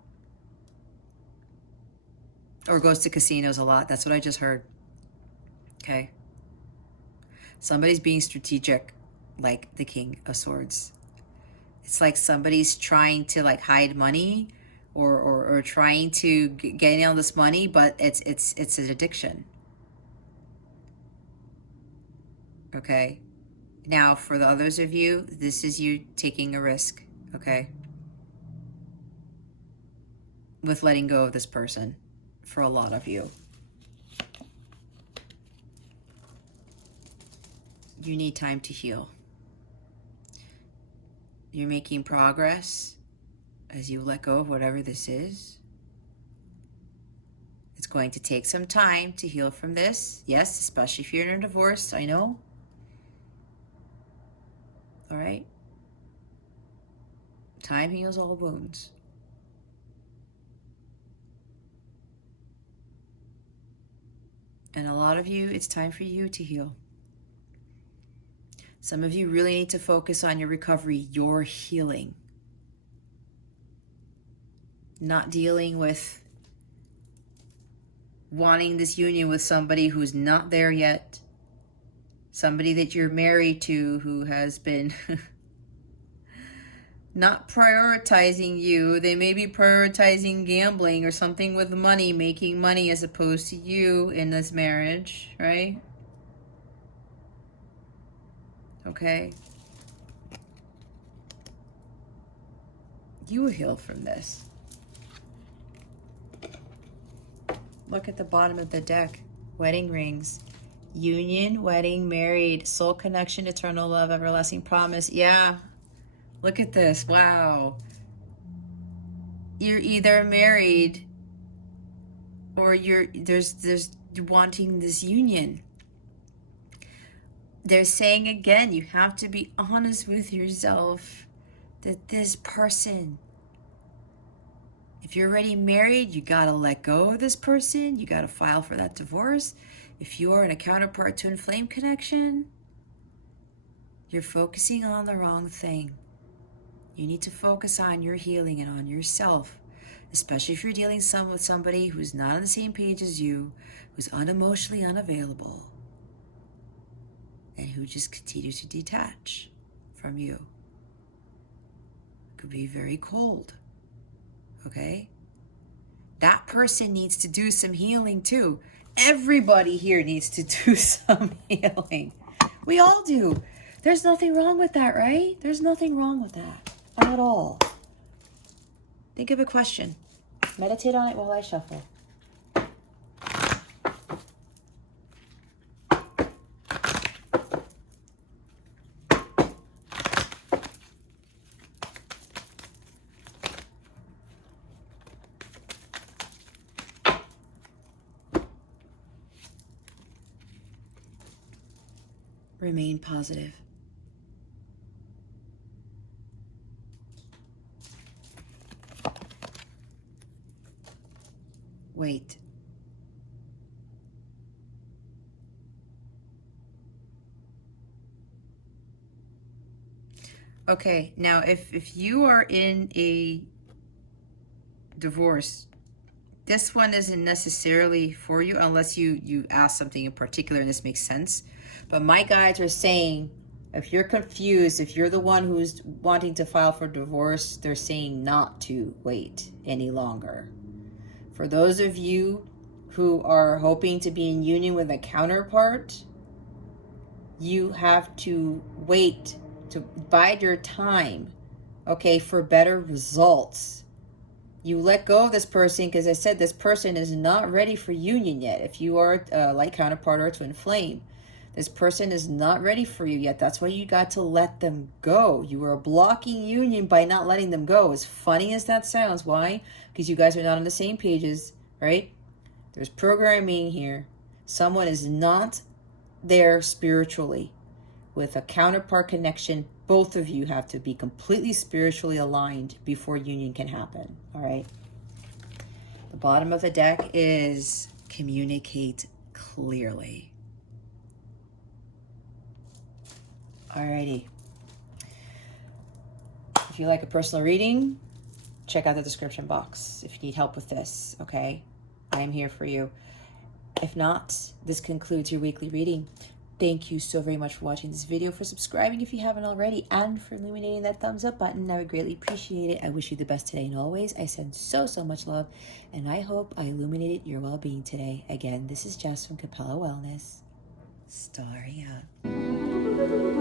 Or goes to casinos a lot. That's what I just heard. Okay. Somebody's being strategic, like the King of Swords. It's like somebody's trying to like hide money or trying to get in on this money, but it's an addiction. Okay. Now, for the others of you, this is you taking a risk, okay? With letting go of this person for a lot of you. You need time to heal. You're making progress as you let go of whatever this is. It's going to take some time to heal from this. Yes, especially if you're in a divorce, I know. All right? Time heals all wounds. And a lot of you, it's time for you to heal. Some of you really need to focus on your recovery, your healing. Not dealing with wanting this union with somebody who's not there yet. Somebody that you're married to who has been not prioritizing you. They may be prioritizing gambling or something with money, making money as opposed to you in this marriage, right? Okay. You will heal from this. Look at the bottom of the deck. Wedding rings. Union, wedding, married, soul connection, eternal love, everlasting promise. Yeah. Look at this. Wow. You're either married or you're wanting this union. They're saying again, you have to be honest with yourself that this person, if you're already married, you got to let go of this person. You got to file for that divorce. If you are in a counterpart twin flame connection, you're focusing on the wrong thing. You need to focus on your healing and on yourself, especially if you're dealing with somebody who's not on the same page as you, who's unemotionally unavailable, and who just continues to detach from you. It could be very cold, okay? That person needs to do some healing too. Everybody here needs to do some healing. We all do. There's nothing wrong with that, right? There's nothing wrong with that at all. Think of a question. Meditate on it while I shuffle. Remain positive. Wait. Okay, now if you are in a divorce, this one isn't necessarily for you unless you ask something in particular and this makes sense. But my guides are saying, if you're confused, if you're the one who's wanting to file for divorce, they're saying not to wait any longer. For those of you who are hoping to be in union with a counterpart, you have to wait, to bide your time, okay, for better results. You let go of this person because I said this person is not ready for union yet. If you are a light counterpart or a twin flame, this person is not ready for you yet. That's why you got to let them go. You are blocking union by not letting them go. As funny as that sounds. Why? Because you guys are not on the same pages, right? There's programming here. Someone is not there spiritually. With a counterpart connection, both of you have to be completely spiritually aligned before union can happen, all right? The bottom of the deck is communicate clearly. Alrighty. If you like a personal reading, check out the description box if you need help with this, okay? I am here for you. If not, this concludes your weekly reading. Thank you so very much for watching this video, for subscribing if you haven't already, and for illuminating that thumbs up button. I would greatly appreciate it. I wish you the best today and always. I send so much love, and I hope I illuminated your well-being today. Again, this is Jess from Capella Wellness. Starry out.